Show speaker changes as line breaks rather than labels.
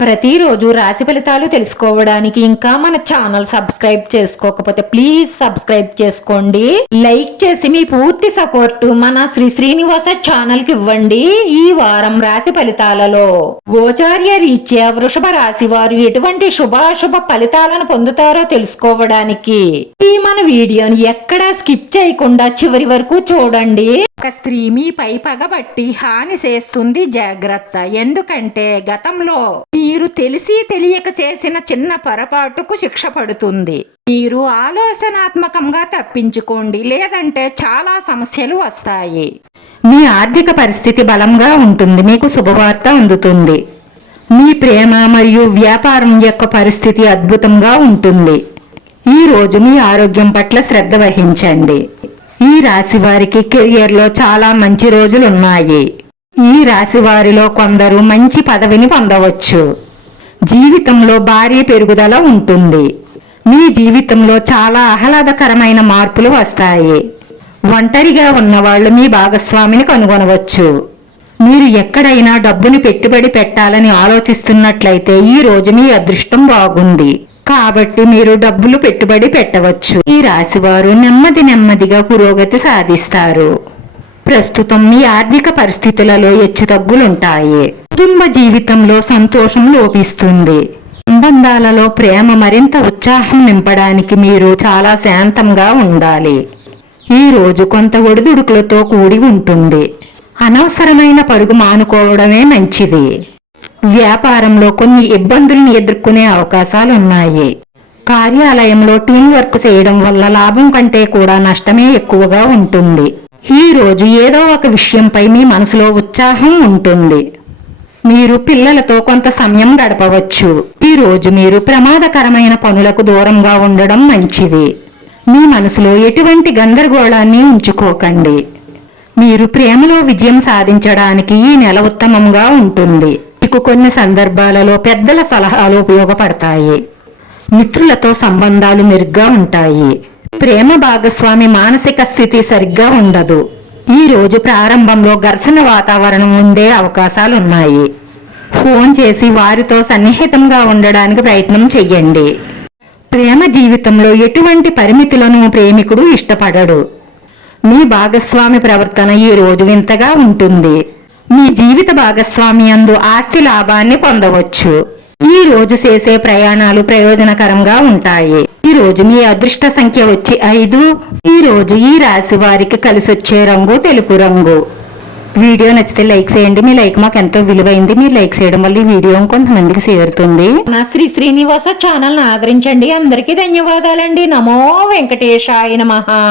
ప్రతిరోజు రాశి ఫలితాలు తెలుసుకోవడానికి ఇంకా మన ఛానల్ సబ్స్క్రైబ్ చేసుకోకపోతే ప్లీజ్ సబ్స్క్రైబ్ చేసుకోండి. లైక్ చేసి మీ పూర్తి సపోర్ట్ మన శ్రీ శ్రీనివాస ఛానల్కి ఇవ్వండి ఈ వారం రాశి ఫలితాలలో. గోచార్య రీత్యా వృషభ రాశి వారు ఎటువంటి శుభాశుభ ఫలితాలను పొందుతారో తెలుసుకోవడానికి ఈ మన వీడియోని ఎక్కడా స్కిప్ చేయకుండా చివరి వరకు చూడండి. ఒక స్త్రీ మీ పై పగబట్టి హాని చేస్తుంది జాగ్రత్త. ఎందుకంటే గతంలో మీరు తెలిసి తెలియక చేసిన చిన్న పొరపాటుకు శిక్ష పడుతుంది. మీరు ఆలోచనాత్మకంగా తప్పించుకోండి లేదంటే చాలా సమస్యలు వస్తాయి. మీ ఆర్థిక పరిస్థితి బలంగా ఉంటుంది మీకు శుభవార్త అందుతుంది. మీ ప్రేమ మరియు వ్యాపారం యొక్క పరిస్థితి అద్భుతంగా ఉంటుంది. ఈ రోజు మీ ఆరోగ్యం పట్ల శ్రద్ధ వహించండి. ఈ రాశి వారికి కెరియర్లో చాలా మంచి రోజులు ఉన్నాయి ఈ రాశి వారిలో కొందరు మంచి పదవిని పొందవచ్చు. జీవితంలో భారీ పెరుగుదల ఉంటుంది. మీ జీవితంలో చాలా ఆహ్లాదకరమైన మార్పులు వస్తాయి. ఒంటరిగా ఉన్నవాళ్ళు మీ భాగస్వామిని కనుగొనవచ్చు. మీరు ఎక్కడైనా డబ్బుని పెట్టుబడి పెట్టాలని ఆలోచిస్తున్నట్లయితే ఈ రోజు మీ అదృష్టం బాగుంది. కాబట్టి మీరు డబ్బులు పెట్టుబడి పెట్టవచ్చు. ఈ రాశివారు నెమ్మది నెమ్మదిగా పురోగతి సాధిస్తారు. ప్రస్తుతం మీ ఆర్థిక పరిస్థితులలో హెచ్చుతగ్గులుంటాయి. కుటుంబ జీవితంలో సంతోషం లోపిస్తుంది. సంబంధాలలో ప్రేమ మరింత ఉత్సాహం నింపడానికి మీరు చాలా శాంతంగా ఉండాలి. ఈ రోజు కొంత ఒడిదుడుకులతో కూడి ఉంటుంది. అనవసరమైన పరుగు మానుకోవడమే మంచిది. వ్యాపారంలో కొన్ని ఇబ్బందులను ఎదుర్కొనే అవకాశాలు ఉన్నాయి కార్యాలయంలో టీం వర్క్ చేయడం వల్ల లాభం కంటే కూడా నష్టమే ఎక్కువగా ఉంటుంది. ఈ రోజు ఏదో ఒక విషయంపై మీ మనసులో ఉత్సాహం ఉంటుంది. మీరు పిల్లలతో కొంత సమయం గడపవచ్చు. ఈ రోజు మీరు ప్రమాదకరమైన పనులకు దూరంగా ఉండడం మంచిది. మీ మనసులో ఎటువంటి గందరగోళాన్ని ఉంచుకోకండి. మీరు ప్రేమలో విజయం సాధించడానికి ఈ నెల ఉత్తమంగా ఉంటుంది. మీకు కొన్ని సందర్భాలలో పెద్దల సలహాలు ఉపయోగపడతాయి. మిత్రులతో సంబంధాలు మెరుగ్గా ఉంటాయి. ప్రేమ భాగస్వామి మానసిక స్థితి సరిగ్గా ఉండదు. ఈ రోజు ప్రారంభంలో ఘర్షణ వాతావరణం ఉండే అవకాశాలున్నాయి. ఫోన్ చేసి వారితో సన్నిహితంగా ఉండడానికి ప్రయత్నం చెయ్యండి. ప్రేమ జీవితంలో ఎటువంటి పరిమితులను ప్రేమికుడు ఇష్టపడడు. మీ భాగస్వామి ప్రవర్తన ఈ రోజు వింతగా ఉంటుంది. మీ జీవిత భాగస్వామి అందు ఆస్తి లాభాన్ని పొందవచ్చు. ఈ రోజు చేసే ప్రయాణాలు ప్రయోజనకరంగా ఉంటాయి. ఈ రోజు మీ అదృష్ట సంఖ్య వచ్చి ఐదు. ఈ రోజు ఈ రాశి వారికి కలిసొచ్చే రంగు తెలుపు రంగు. వీడియో నచ్చితే లైక్ చేయండి. మీ లైక్ మాకు ఎంతో విలువైంది. మీరు లైక్ చేయడం వల్ల ఈ వీడియో కొంతమందికి చేరుతుంది. నా శ్రీ శ్రీనివాస ఛానల్ ఆదరించండి. అందరికీ ధన్యవాదాలండి. నమో వెంకటేశాయ మహా